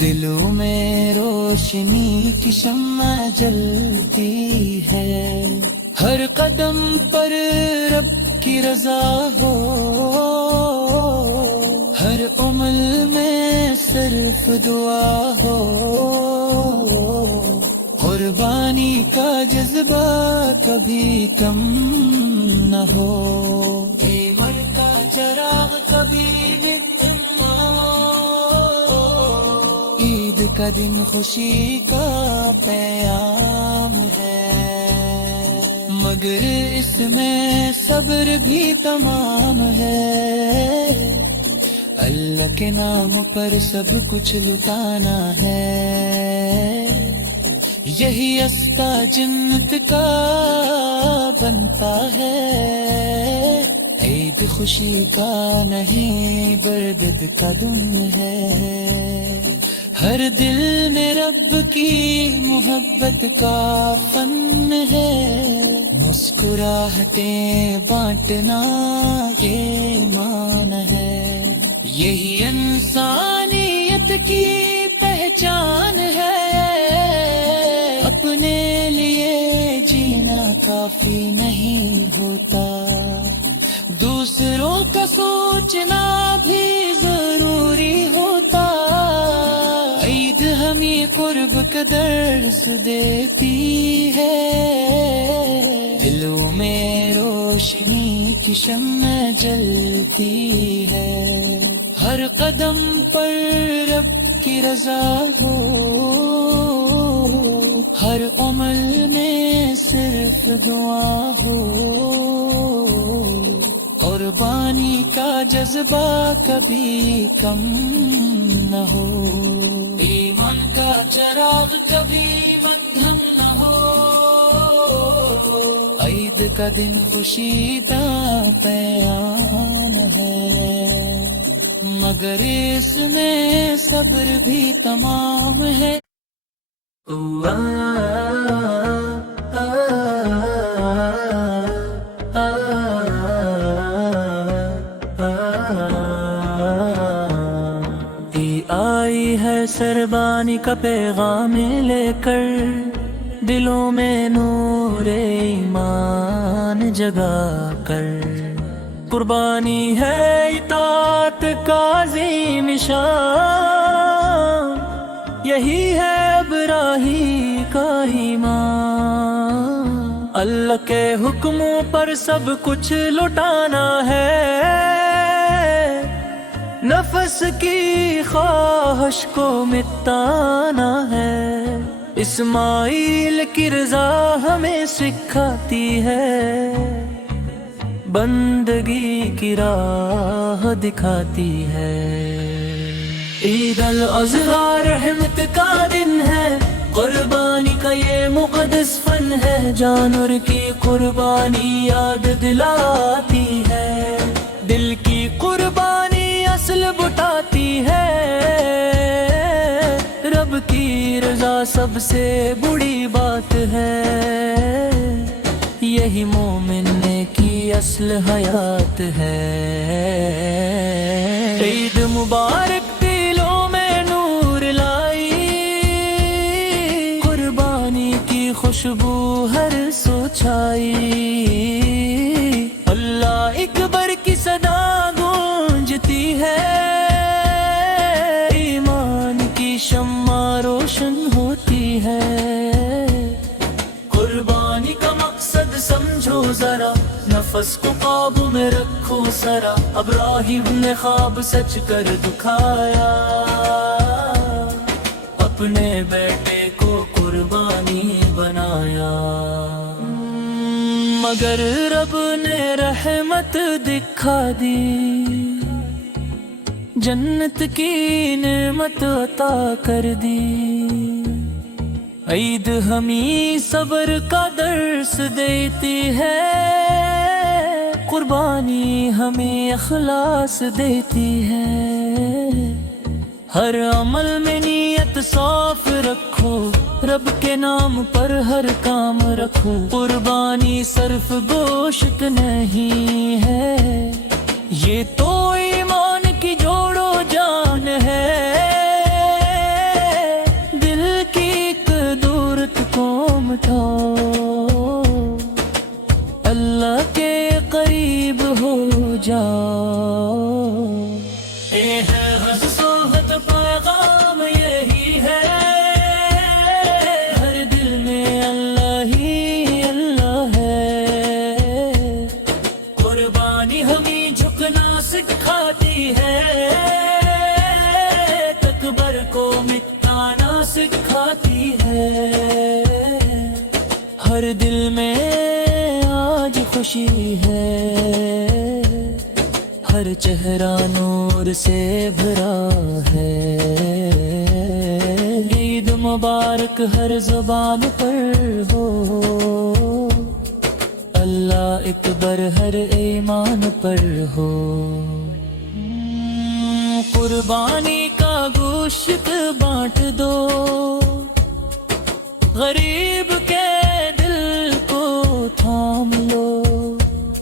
دلوں میں روشنی کی شمع جلتی ہے، ہر قدم پر رب کی رضا ہو، ہر عمل میں صرف دعا ہو، قربانی کا جذبہ کبھی کم نہ ہو، ایمان کا چراغ کبھی نتم عید کا دن خوشی کا پیام ہے، مگر اس میں صبر بھی تمام ہے، اللہ کے نام پر سب کچھ لٹانا ہے، یہی رستہ جنت کا بنتا ہے، عید خوشی کا نہیں بردت کا دن ہے، ہر دل میں رب کی محبت کا فن ہے، مسکراہٹیں بانٹنا یہ مان ہے، یہی انسانیت کی پہچان ہے، اپنے لیے جینا کافی نہیں ہوتا، دوسروں کا سوچنا بھی ضروری ہوتا، عید ہمیں قرب کا درس دیتی ہے، دلوں میں روشنی کی شمع جلتی ہے، ہر قدم پر رب کی رضا ہو، ہر عمل میں صرف دعا ہو، قربانی کا جذبہ کبھی کم نہ ہو، ایمان کا چراغ کبھی مدھم نہ ہو، عید کا دن خوشی کا پیام ہے، مگر اس میں صبر بھی تمام ہے، آئی ہے سربانی کا پیغام لے کر، دلوں میں نور ایمان جگا کر، قربانی ہے اطاعت کا عظیم شان، یہی ہے ابراہی کا ایمان، اللہ کے حکموں پر سب کچھ لٹانا ہے، نفس کی خواہش کو مٹانا ہے، اسماعیل کی رضا ہمیں سکھاتی ہے، بندگی کی راہ دکھاتی ہے، عید الاضحیٰ رحمت کا دن ہے، قربانی کا یہ مقدس فن ہے، جانور کی قربانی یاد دلاتی ہے، دل کی قربانی اصل بٹاتی ہے، رب کی رضا سب سے بڑی بات ہے، یہی مومن کی اصل حیات ہے، عید مبارک دلوں میں نور لائی، قربانی کی خوشبو ہر سو چھائی، اللہ اکبر کی صدا گونجتی ہے، ایمان کی شمع روشن ہوتی ہے، قربانی کا مقصد سمجھو ذرا، نفس کو قابو میں رکھو ذرا، ابراہیم نے خواب سچ کر دکھایا، اپنے بیٹے کو قربانی بنایا، مگر رب نے رحمت دکھا دی، جنت کی نعمت عطا کر دی، عید ہمیں صبر کا درس دیتی ہے، قربانی ہمیں اخلاص دیتی ہے، ہر عمل میں نیت صاف رکھو، رب کے نام پر ہر کام رکھو، قربانی صرف گوشت نہیں ہے، یہ تو ایمان کی جوڑو جان ہے، دل کی ایک دورت کو مٹاؤ، اللہ کے قریب ہو جاؤ، یہ ہے صحبت پیغام یہی ہے، ہر دل میں اللہ ہی اللہ ہے، قربانی ہمیں جھکنا سکھاتی ہے، تکبر کو مٹانا سکھاتی ہے، ہر دل میں آج خوشی ہے، ہر چہرہ نور سے بھرا ہے، عید مبارک ہر زبان پر ہو، اللہ اکبر ہر ایمان پر ہو، قربانی کا گوشت بانٹ دو، غریب کے دل کو تھام لو،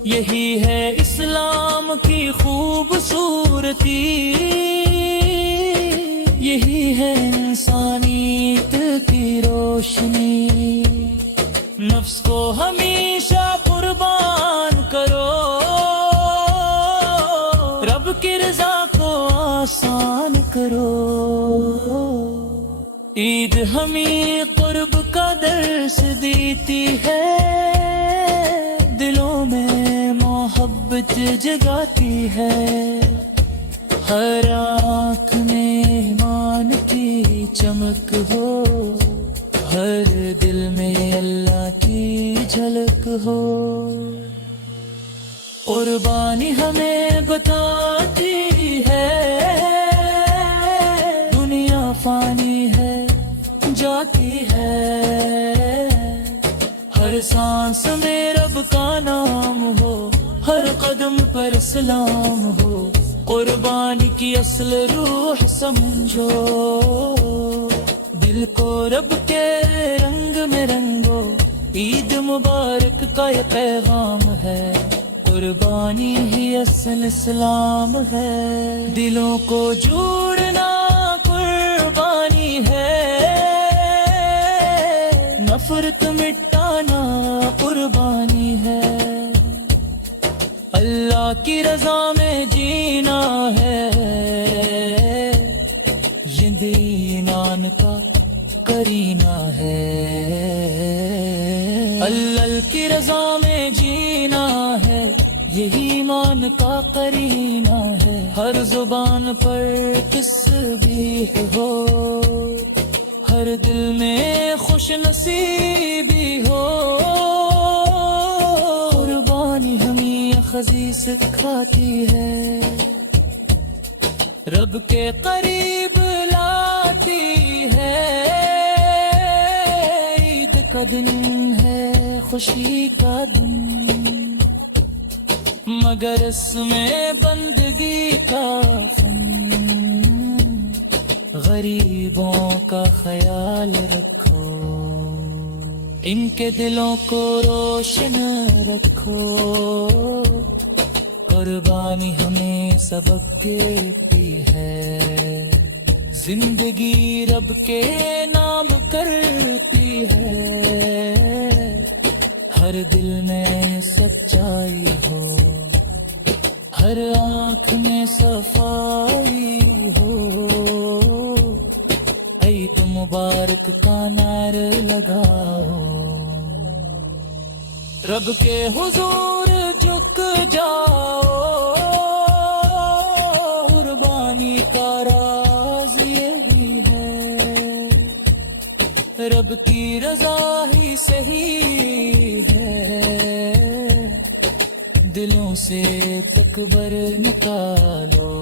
یہی ہے اسلام کی خوبصورتی، یہی ہے انسانیت کی روشنی، نفس کو ہمیشہ قربان کرو، رب کی رضا کو آسان کرو، عید ہمیں قرب کا درس دیتی ہے، دلوں میں محبت جگاتی ہے، ہر آنکھ میں ایمان کی چمک ہو، ہر دل میں اللہ کی جھلک ہو، قربانی ہمیں بتاتی ہے، دنیا فانی ہے جاتی ہے، ہر سانس میں رب کا نام ہو، ہر قدم پر اسلام ہو، قربانی کی اصل روح سمجھو، دل کو رب کے رنگ میں رنگو، عید مبارک کا یہ پیغام ہے، قربانی ہی اصل اسلام ہے، دلوں کو جوڑنا قربانی ہے، نفرت مٹانا قربانی ہے، اللہ کی رضا میں جینا ہے، یہ ایمان کا کرینہ ہے، اللہ کی رضا میں جینا ہے، یہی ایمان کا کرینہ ہے، ہر زبان پر تسبیح ہو، ہر دل میں خوش نصیبی ہو، قربانی ہمیں خزی سکھاتی ہے، رب کے قریب لاتی ہے، عید کا دن ہے خوشی کا دن، مگر اس میں بندگی کا فن، غریبوں کا خیال رکھو، ان کے دلوں کو روشن رکھو، قربانی ہمیں سبق دیتی ہے، زندگی رب کے نام کرتی ہے، ہر دل میں سچائی ہو، ہر آنکھ میں صفائی ہو، عید مبارک کا نعرہ لگاؤ، رب کے حضور جھک جاؤ، قربانی کا راز یہی ہے، رب کی رضا ہی صحیح ہے، دلوں سے تکبر نکالو،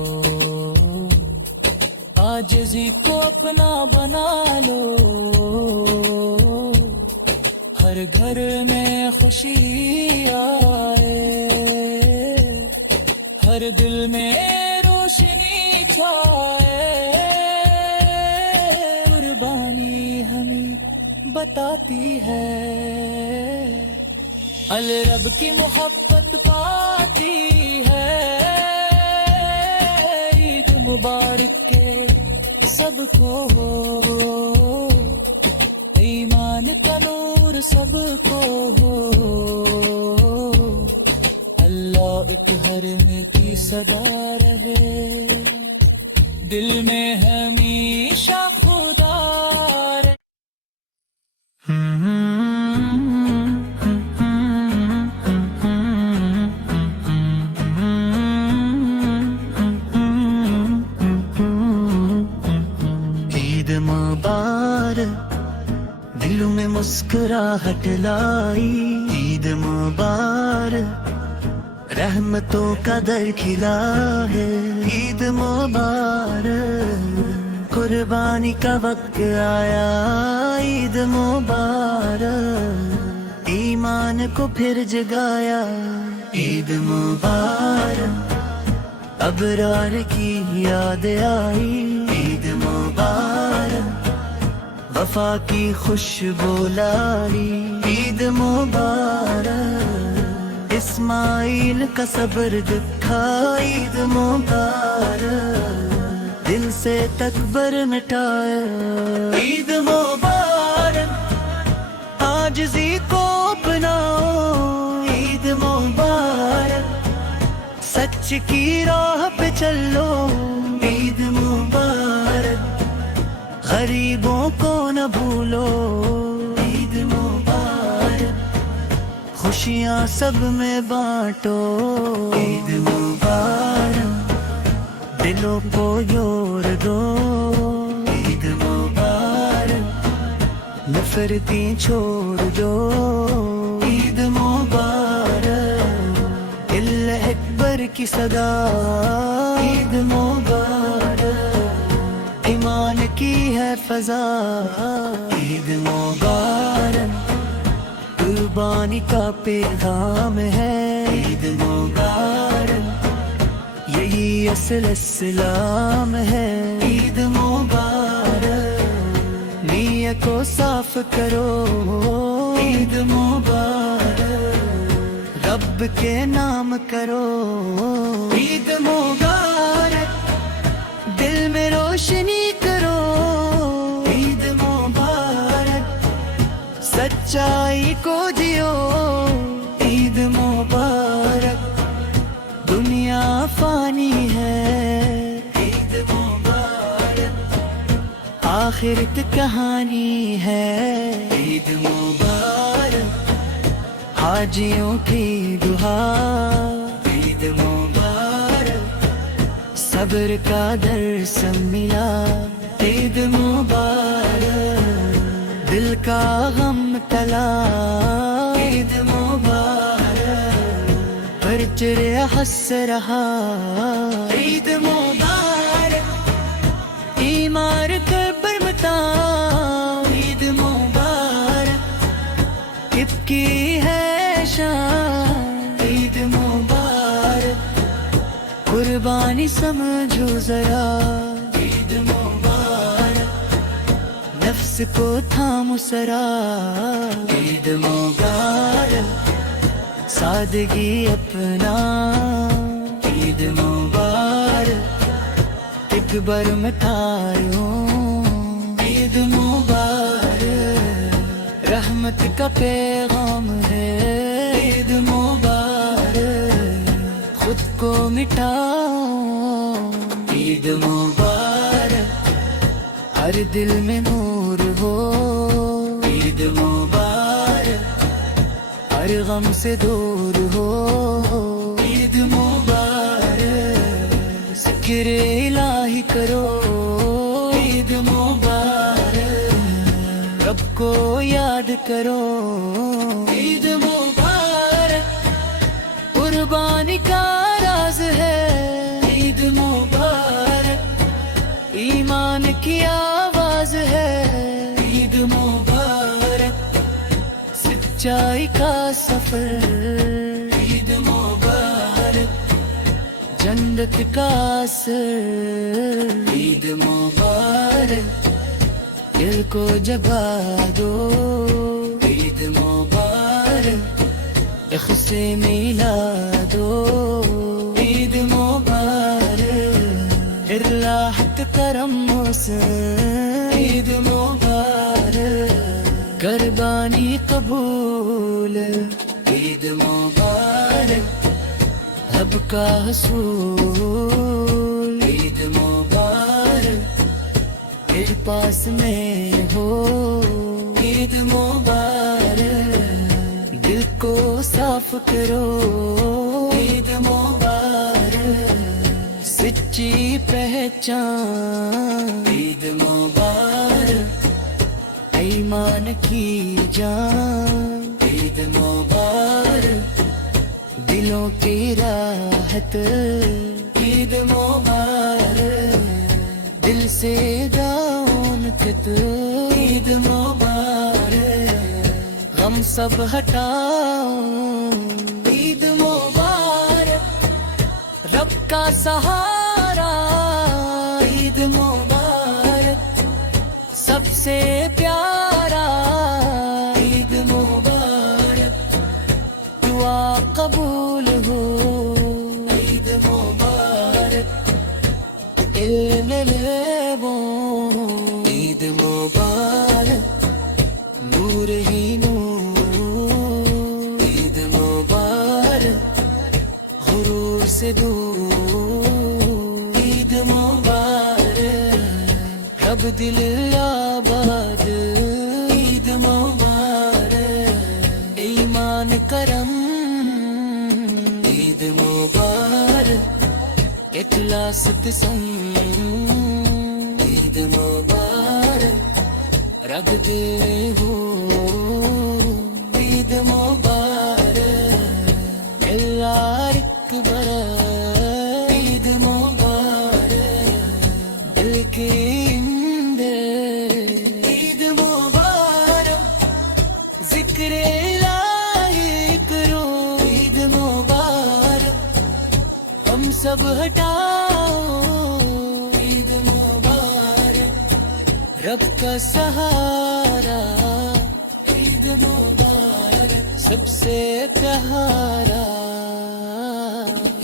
عاجزی کو اپنا بنا لو، ہر گھر میں خوشی آئے، ہر دل میں روشنی چھائے، قربانی ہمیں بتاتی ہے، الرب کی محبت پاتی ہے، عید مبارک کے سب کو ہو، ایمان کا نور سب کو ہو، اللہ ایک حرم کی صدا رہے، دل میں ہمیشہ خدا رہے۔ عید مبارک دلوں میں مسکراہٹ لائی، عید مبارک رحمتوں کا در کھلا ہے، عید مبارک قربانی کا وقت آیا، عید مبارک ایمان کو پھر جگایا، عید مبارک ابرار کی یاد آئی، عید مبارک وفا کی خوشبو لائی، عید مبارک اسماعیل کا صبر دکھا، عید مبارک دل سے تکبر مٹایا، عید مبارک عاجزی کو اپناؤ، عید مبارک سچ کی راہ پہ چلو، عید مبارک غریبوں کو نہ بھولو، عید مبارک خوشیاں سب میں بانٹو، عید مبارک دلوں کو جوڑ دو، عید مبارک نفرتیں چھوڑ دو، عید مبارک اللہ اکبر کی صدا، عید مبارک ایمان کی ہے فضا، عید مبارک قربانی کا پیغام ہے، عید مبارک یہی اصل اسلام ہے، عید مبارک نیت کو صاف کرو، عید مبارک رب کے نام کرو، عید مبارک دل میں روشنی کرو، عید مبارک سچائی کو جیو، عید مبارک دنیا فانی ہے، عید مبارک آخرت کہانی ہے، عید مبارک حاجیوں کی دعا، عید مبارک صبر کا درس ملا، عید مبارک دل کا غم ٹلا، عید مبارک پرچر ہنس رہا، عید مبارک ایمار کر برمتا، عید مبارک کب کی ہے شان، عید مبارک قربانی سمجھو ذرا، عید مبارک نفس کو تھامو سرا، عید مبارک سادگی اپنا، عید مبارک تکبر مٹارو، عید مبارک رحمت کا پیغام ہے، کو مٹاؤں. عید مبارک ہر دل میں نور ہو. عید مبارک ہر غم سے دور ہو. عید مبارک ذکر الہی کرو. عید مبارک رب کو یاد کرو. عید مبارک قربانی کا راز ہے. عید مبارک ایمان کی آواز ہے. عید مبارک سچائی کا سفر. عید مبارک جنت کا اثر. عید مبارک دل کو جگا دو. عید مبارک اخ سے ملا دو. عید مبارک راحت کرم سے. عید مبارک قربانی قبول. عید مبارک اب کا حصول. عید مبارک پھر پاس میں ہو. عید مبارک دل کو صاف کرو. عید مبارک سچی پہچان. عید مبارک ایمان کی جان. عید مبارک دلوں کی راحت. عید مبارک دل سے داؤن کت. عید مبارک غم سب ہٹاؤ. عید مبارک رب کا سہارا. عید مبارک سب سے پیارا. عید مبارک دعا قبول ہو. عید مبارک علم لو. عید مبارک نور ہی نور. عید مبارک غرور سے دور. عید مبارک رب دل آباد. عید مبارک ایمان کرم. عید مبارک اخلاص قسم. عید مبارک رب دے ہو. عید مبارک اللہ اکبر. عید مبارک دل کے اندر. عید مبارک ذکر الہی کرو. عید مبارک ہم سب ہٹاؤ. عید مبارک رب کا سہارا. عید مبارک سب سے پیارا.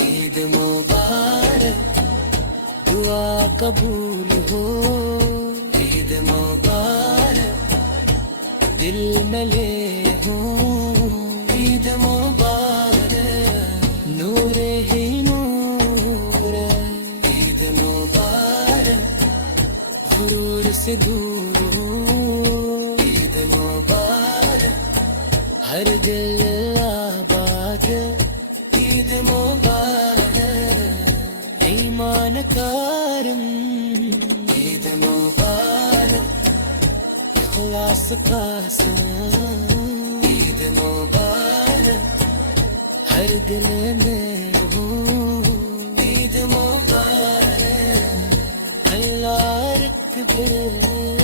عید مبارک دعا قبول ہو. عید مبارک دل میں لے ہوں. عید مبارک نور ہی نور. عید مبارک غرور سے دور ہوں. عید مبارک ہر دل آباد. عید مبارک ایمان کارم. عید مبارک اخلاص قاسم. عید مبارک ہر دل میں ہوں. عید مبارک اللہ اکبر.